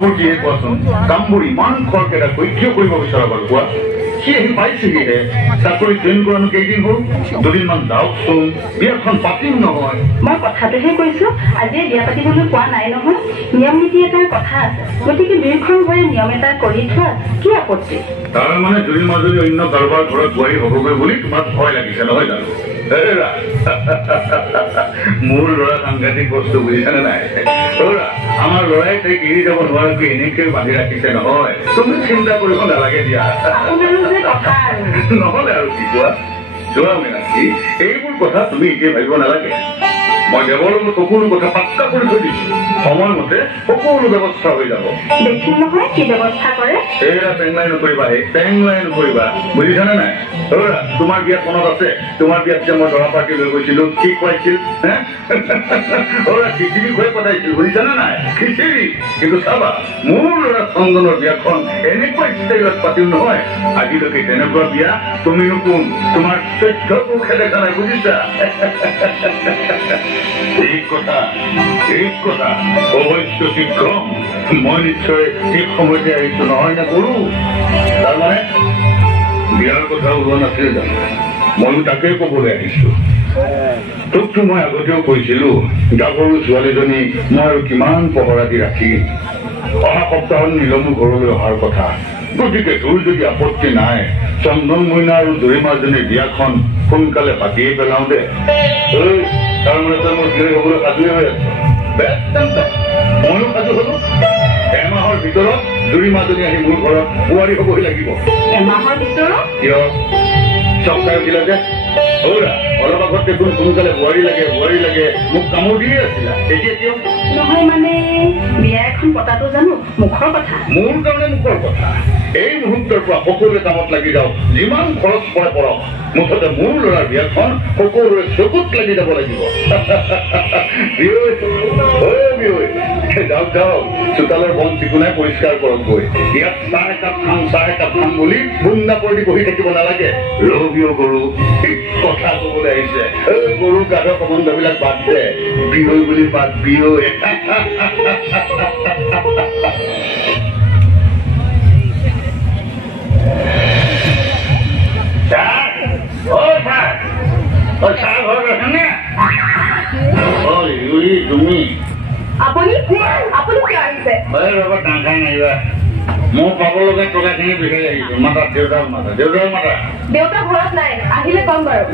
বুজিয়ে কোৱাচোন কামবোৰ ইমান খৰকেইটা কিয় কৰিব বিচৰা বাৰু কোৱা সি আহি পাইছেহিহে চাকৰি জইন কৰানো কেইদিন হ'ল দুদিনমান যাওকচোন বিয়াখন পাতিম নহয় মই কথাটোহে কৈছো আজি বিয়া পাতিবলৈ পোৱা নাই নহয় নিয়ম নীতি এটাৰ কথা আছে গতিকে দুয়োখন ঘৰে নিয়ম এটা কৰি থোৱা কি আপত্তি তাৰ মানে যদি মাজুলি অন্য কাৰোবাৰ ঘৰত বোৱাৰী হ'বগৈ বুলি তোমাৰ ভয় লাগিছে নহয় জানো মোৰ ল'ৰা সাংঘাতিক বস্তু বুজিছানে নাই আমাৰ ল'ৰাই তাইক এৰি যাব নোৱাৰাকৈ এনেকৈ বান্ধি ৰাখিছে নহয় তুমি চিন্তা কৰিব নালাগে দিয়া নহ'লে আৰু কি কোৱা যোৱা মীনাক্ষী এইবোৰ কথা তুমি এতিয়া ভাবিব নালাগে মই দেৱৰ লগত সকলো কথা পাক্কা কৰি থৈ দিছো সময়মতে সকলো ব্যৱস্থা হৈ যাব দেখিম নহয় কি ব্যৱস্থা কৰে এৰা টেংলাই নকৰিবা বুজিছানে নাই তোমাৰ বিয়াত মনত আছে তোমাৰ বিয়াত যে মই দৰা পাৰ্টি লৈ গৈছিলো কি খুৱাইছিল খিচিৰি খুৱাই পঠাইছিল বুজিছানে নাই খিচিৰি কিন্তু চাবা মোৰ ল'ৰা চন্দনৰ বিয়াখন এনেকুৱা ষ্টাইলত পাতিম নহয় আজিলৈকে তেনেকুৱা বিয়া তুমিও কোন তোমাৰ 14 পুৰুষে দেখা নাই বুজিছা ঠিক কথা অৱশ্য শীঘ্ৰম মই নিশ্চয় ঠিক সময়তে আহিছো নহয় নে কৰো তাৰমানে বিয়াৰ কথা ওলোৱা নাছিল জানো ময়ো তাকে কবলৈ আহিছো তোকতো মই আগতেও কৈছিলো গাভৰু ছোৱালীজনী মই আৰু কিমান পহৰা দি ৰাখিম অহা সপ্তাহত নীলমো ঘৰলৈ অহাৰ কথা গতিকে তোৰ যদি আপত্তি নাই চন্দন মইনা আৰু জৰিমাজনীৰ বিয়াখন সোনকালে পাতিয়ে পেলাও দে তাৰমানে তই মোৰ বিয়া হবলৈ সাজুৱে হৈ আছ ময়ো সাজু হলো এমাহৰ ভিতৰত জৰিমাজনী আহি মোৰ ঘৰত বোৱাৰী হবই লাগিব এমাহৰ ভিতৰত কিয় চৰকাৰ দিলা যে অলপ আগত দেখোন সোনকালে বোৱাৰী লাগে মোক কামোৰ দিয়ে আছিলা এতিয়া কিয় নহয় মানে বিয়া এখন পতাটো জানো মুখৰ কথা মোৰ কাৰণে মুখৰ কথা এই মুহূৰ্তৰ পৰা সকলোৱে কামত লাগি যাওক যিমান খৰচ পৰে পৰক মুঠতে মোৰ ল'ৰাৰ বিয়াখন সকলোৰে চকুত লাগি যাব লাগিব যাওক চোতালৰ বন চিকুণাই পৰিষ্কাৰ কৰক গৈ ইয়াত চাহ একাপ খাম বুলি বুন্দা পৰি বহি থাকিব নালাগে ৰবিও গৰু কথা কবলৈ আহিছে গৰু গাধ প্ৰবন্ধবিলাক বাদ দে বিহৈ বুলি বাদ বিহৈ তুমি আপুনি কিয় আহিছে মই পাব লগা টকাখিনি বিচাৰি আহিছো মাতা দেউতাক মাতা দেউতা ঘৰত নাই আহিলে কম বাৰু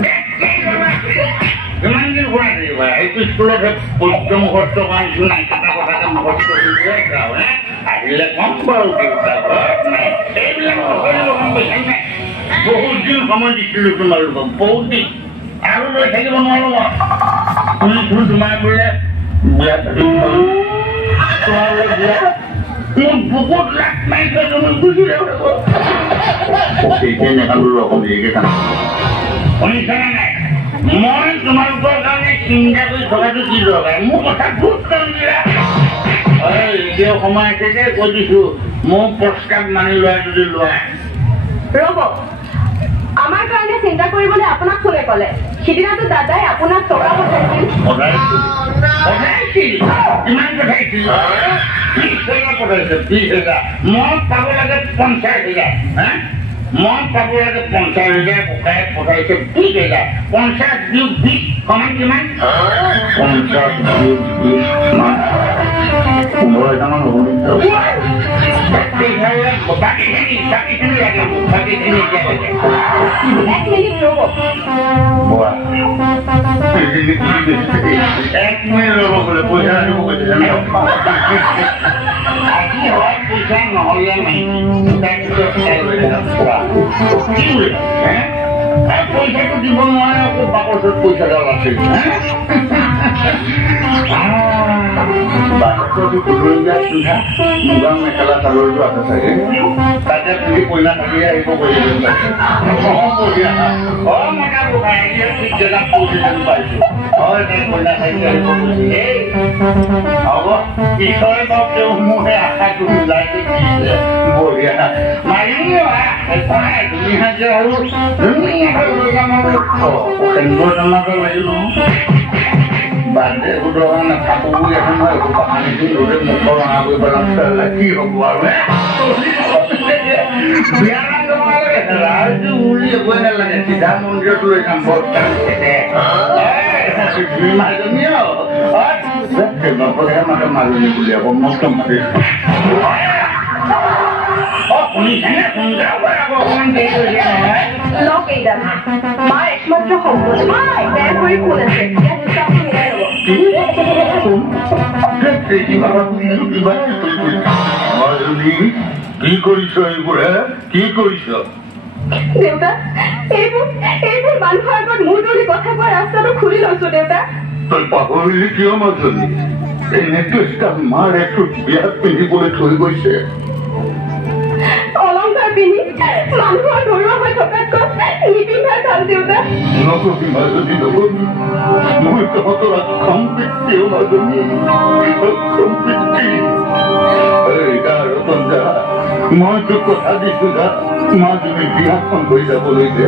কিমান দিন ঘূৰাই থাকিবা এইটো স্কুলত পঞ্চম মুখস্থ কৰিছো নাই এটা কথাকে মুখস্থ কৰি আহিলে কম বাৰু দেউতা ঘৰত নাই এইবিলাক বহুত দিন সময় দিছিলো তোমালোকক বহুত দিন আৰু লৈ থাকিব নোৱাৰো মই শুনিছো তোমাৰ বোলে বিয়া তোমালোকে বিয়া মোৰ বহুত লাখ মাৰিছে তুমি বুজি শুনিছানে নাই মই তোমালোকৰ কাৰণে চিন্তা কৰি থকাটো কি দৰকাৰ মোৰ কথা বহুত কম দিয়া এতিয়াও সময় আছে যে কৈ দিছো মোক প্ৰস্তাৱ মানি লোৱা যদি লোৱা ৰ'ব আমাৰ কাৰণে চিন্তা কৰিবলৈ আপোনাক কোনে ক'লে সিদিনাটো দাদাই আপোনাক টকা পঠাইছিল ইমান পঠাইছিল 20,000 পঠাইছে 20,000 মই পাব লাগে 50,000 মই পাব লাগে 50,000 ককাই পঠাইছে 20,000 50 বিয়োগ 20 সমান কিমান 50 বিয়োগ 20 মান 15,000 হ'ব বাকীখিনি লাগে বাকীখিনি এক মিনিট ৰ'ব এক মিনিট ৰ'ব বোলে পইচা আনিব কৈছে আজি হয় পইচা নহ'লে পইচাটো দিব নোৱাৰে আকৌ বাকচত পইচাডাল আছিল মুগা মেখেলা চাদৰটো আছে চাগে তাতে পুলি কইনা থাকি আহিব পাৰিব কইনা থাকি আহিব হ'ব ঈশ্বৰে বাৰু তেওঁ মোৰহে আশাটো মিলাইছে দিছে বঢ়িয়া মাৰিম তুমি হাজিৰা আৰু ধুনীয়া লৈ যাম আৰু কেন্দ্ৰ জনাব লাগিব বাদে উদৰণ নাথাকো বুলি এখন মই পানীখিনি ৰ'দে মুখৰ ৰঙা কৰি পেলাম কি হ'ব আৰু বিয়া ৰাজু উৰি একোৱে নালাগে চিধা মন্দিৰত লৈ যাম বৰ্তা মাজনী মানে মাজনী বুলি আকৌ মস্ত মাতি শুনিছেনে সোনকালে অকণমান দেৰি কৰিছে নহয় লগ এইডাল মাৰ একমাত্ৰ সম্পদ মাই বেয়া কৰি কোন আছে ইয়াত হিচাপটো মিলাই ল'ব কি কৰিছ এইবোৰ কি কৰিছ দেউতা এইবোৰ মানুহৰ আগত মোৰ দৰে কথা কোৱা ৰাস্তাটো খুলি লৈছো দেউতা তই পাহৰিলি কিয় মাজনী এই নেকলেছটা মাৰ একটো বিয়াত পিন্ধিবলৈ থৈ গৈছে অলংকাৰ পিন্ধি মানুহৰ ঘৰুৱা হৈ থকাতকৈ নিপিন্ধাই ভাল দেউতা নকবি মাজনী নকবি মই তহঁতৰ সম্পৃক্তি মাজনী সম্পৃক্তি ৰতন যা মই তোক কথা দিছো যা মাজনী বিয়াখন হৈ যাবলৈ যে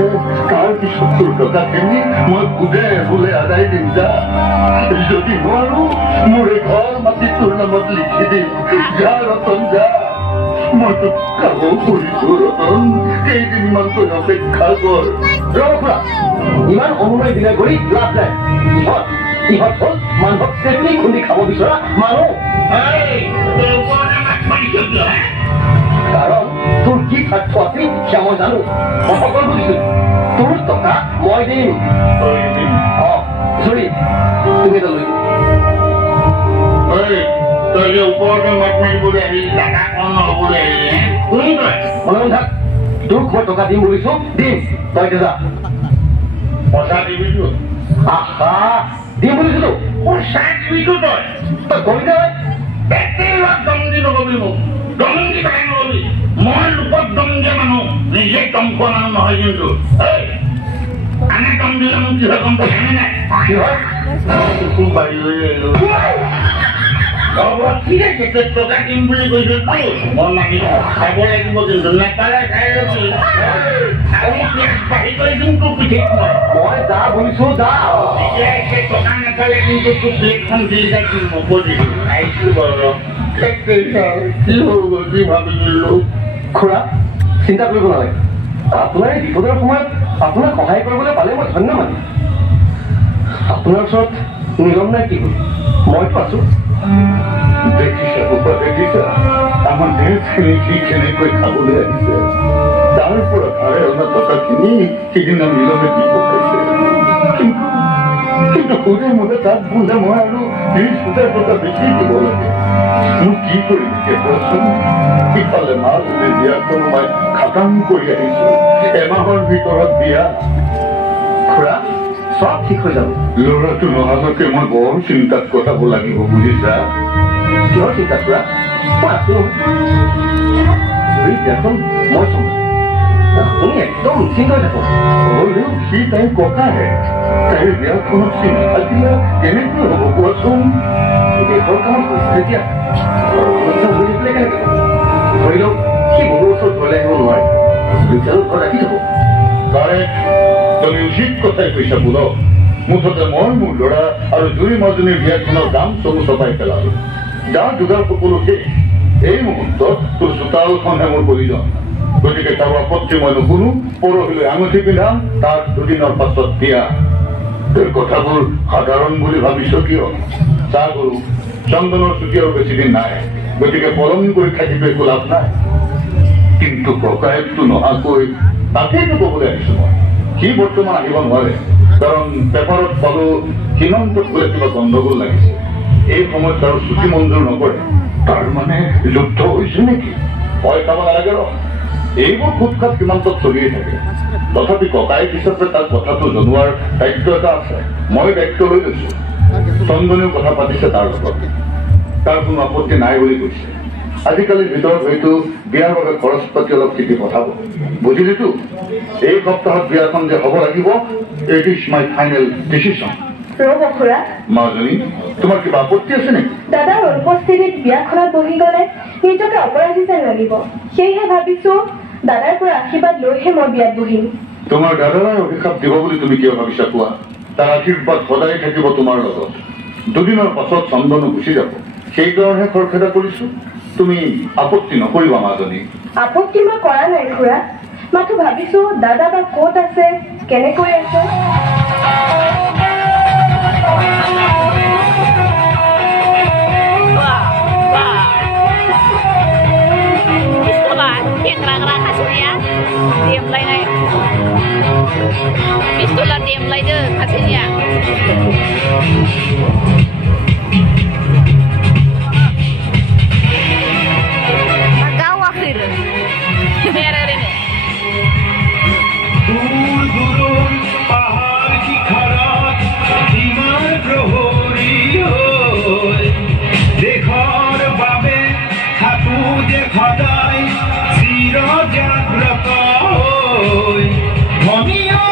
তাৰপিছত তোৰ টকাখিনি মই সুধে বোলে আদায় দিম যা যদি নোৱাৰো মোৰ এই ঘৰ মাটি তোৰ নামত লিখি দিম যা ৰতন যা মই তোক কাব কৰিছো ৰতন কেইদিনমান তই অপেক্ষা কৰ ৰখা ইমান অনুনয় বিনয় কৰি লাভ নাই ইহঁত হ'ল মানুহক চেপি খুন্দি খাব বিচৰা মানুহ কাৰণ তোৰ কি স্বাৰ্থ আছিল সেয়া মই জানো মই সকলো বুজিছো তোৰ টকা মই দিম চৰি তুমি এটা লৈ তই যে ওপৰতে মাত মাৰিবলৈ আহিলি টাকা কম নহ'বলৈ আহিলি কোন তই মনে থাক তোক মই টকা দিম বুলিছো দিম তই এতিয়া যা পইচা দিবিতো আহা দিম বুলিছিলো পইচা দিবিতো তই কবি নাই দম দি নকবি মোক দম দি পেলাই নকবি মই লোকত দম দিয়া মানুহ নিজে দম খোৱা মানুহ নহয় কিন্তু আনে দম দিলে মোক কি হয় গম পাইছানে নাই কি হয় বাঢ়ি হৈ আহিলো টকা দিম বুলি কৈছো মই মানি খাব লাগিব কিন্তু নেপালে খাই বাঢ়ি কৰি দিম তোৰ পিঠিত মই যা বুলিছো যা টকা নাপালে কিন্তু তোৰ প্লেটখন দি যাই নপৰিলো আহিছো বাৰু কি হ'ব কি ভাবিছিলো খুৰা চিন্তা কৰিব নালাগে আপোনাৰ এই বিপদৰ সময়ত আপোনাক সহায় কৰিবলৈ পালে মই ধন্য মানিম আপোনাৰ ওচৰত নিয়ম নাই কি হ'ল মইতো আছো দেখিছা বাবা দেখিছা আমাৰ দেশখিনি কি কেনেকৈ খাবলৈ আহিছে তাৰ পৰা ধাৰে অনা টকাখিনি সিদিনা মিলনে দি পঠাইছে কিন্তু সুধে মুঠে তাত বোলে মই আৰু 30,000 টকা বেছি দিব লাগে মোক কি কৰিম এতিয়া কোৱাচোন ইফালে মাজতে বিয়াখন মই খাটাং কৰি আহিছো এমাহৰ ভিতৰত বিয়া খুৰা সব ঠিক হৈ যাব ল'ৰাটো নহালৈকে মই বৰ চিন্তাত কটাব লাগিব বুজিছা কিহৰ চিন্তা খুৰা মই আছো বিয়াখন মই চম্ভালিম আপুনি একদম নিশ্চিন্ত হৈ থাকক হ'লেও সি তাইৰ ককাহে তাইৰ বিয়াখনত চিন্তা থাকিলে কেনেকৈ হ'ব কোৱাচোন দেশৰ কামত গৈছে যেতিয়া বুজি পেলাই কেনেকৈ ধৰি লওক সি বহু ওচৰত ঘৰলৈ আহিব নোৱাৰে বিদ্যালয়ত ঘৰ ৰাখি থব তাৰে তুমি উচিত কথাই কৈছা বোল মুঠতে মই মোৰ ল'ৰা আৰু জুৰি মাজনীৰ বিয়াখনৰ দাম চকু চপাই পেলালো যাৰ যোগাৰ সকলো শেষ এই মুহূৰ্তত তোৰ চোতালখনহে মোৰ প্ৰয়োজন গতিকে তাৰ আপত্তি মই নুশুনো পৰহিলৈ আঙুঠি পিন্ধাম তাৰ দুদিনৰ পাছত বিয়া তোৰ কথাবোৰ সাধাৰণ বুলি ভাবিছ কিয় চা গৰু চন্দনৰ ছুটি আৰু বেছি দিন নাই গতিকে পলম কৰি থাকিব একো লাভ নাই কিন্তু ককায়েকটো নহাকৈ তাকেইতো ক'বলৈ আহিছো মই সি বৰ্তমান আহিব নোৱাৰে কাৰণ পেপাৰত পালো সীমান্তত বোলে কিবা গণ্ডগোল লাগিছে এই সময়ত তাৰ ছুটি মঞ্জুৰ নকৰে তাৰ মানে যুদ্ধ হৈছে নেকি ভয় খাব নালাগে ৰ এইবোৰ খুটখাট সীমান্তত চলিয়ে থাকে তথাপি ককায়েক হিচাপে তাৰ কথাটো জনোৱাৰ দায়িত্ব এটা আছে মই দায়িত্ব লৈ লৈছো চন্দনেও কথা পাতিছে তাৰ লগত তাৰ কোনো আপত্তি নাই বুলি কৈছে আজিকালিৰ ভিতৰত হয়তো বিয়াৰ বাবে খৰচ পাতি অলপ চিঠি পঠাব বুজিলিতো এই সপ্তাহত বিয়াখন যে হ'ব লাগিব it is my final decision ৰ'ব খুৰা মাজনী তোমাৰ কিবা আপত্তি আছে নেকি দাদাৰ অনুপস্থিতিত বিয়াখনত বহি গ'লে নিজকে অপৰাধী যেন লাগিব সেয়েহে ভাবিছো দাদাৰ পৰা আশীৰ্বাদ লৈহে মই বিয়াত বহিম তোমাৰ দাদাই অভিশাপ দিব বুলি তুমি কিয় ভাবিছা কোৱা তাৰ আশীৰ্বাদ সদায় থাকিব তোমাৰ লগত দুদিনৰ পাছত চন্দনো গুচি যাব সেইকাৰণে খৰখেদা কৰিছো তুমি আপত্তি নকৰিবা মাজনী আপত্তি মই কৰা নাই খুৰা মাথো ভাবিছো দাদা বা ক'ত আছে কেনেকৈ আছে Pistola diam lagi deh hasilnya. Magau akhir. Merah ini. Dur-durun pahar ki kharat himar prohori hoy dekhar babe khatu je khadai sira jagrata hoy dhoniya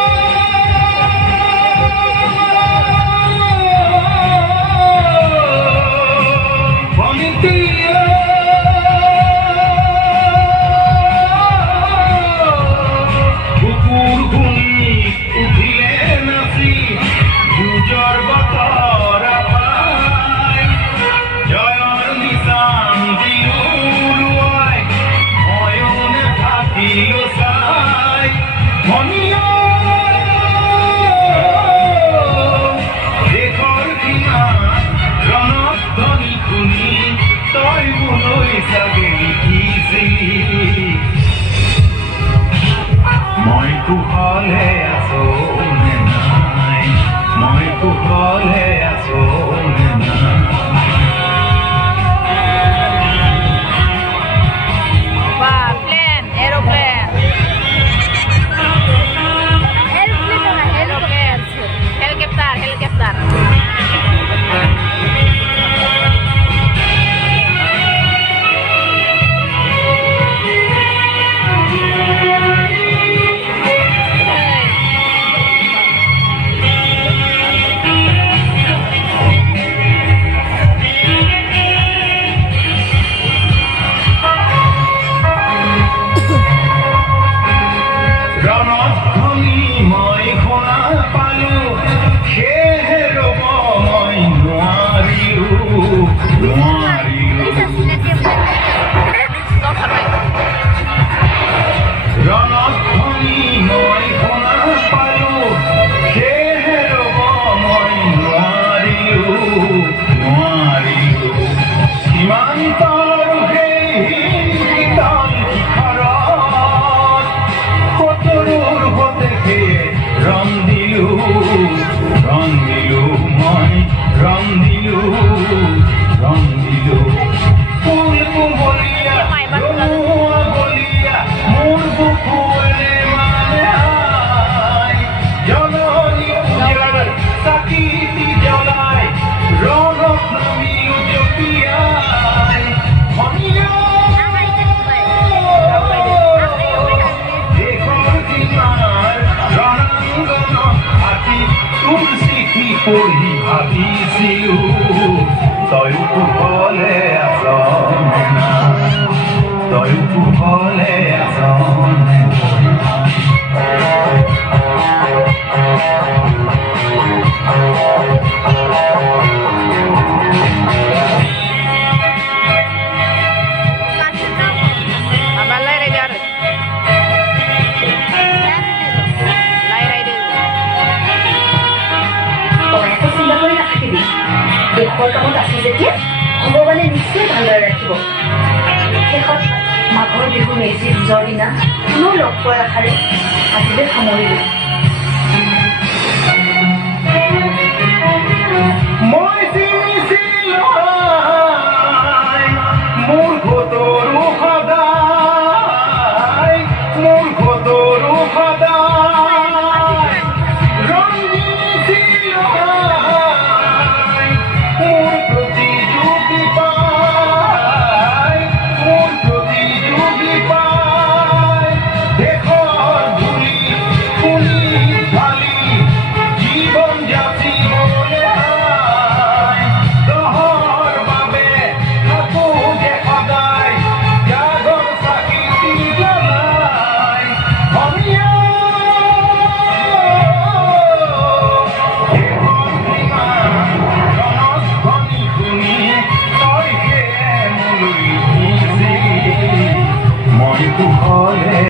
মনে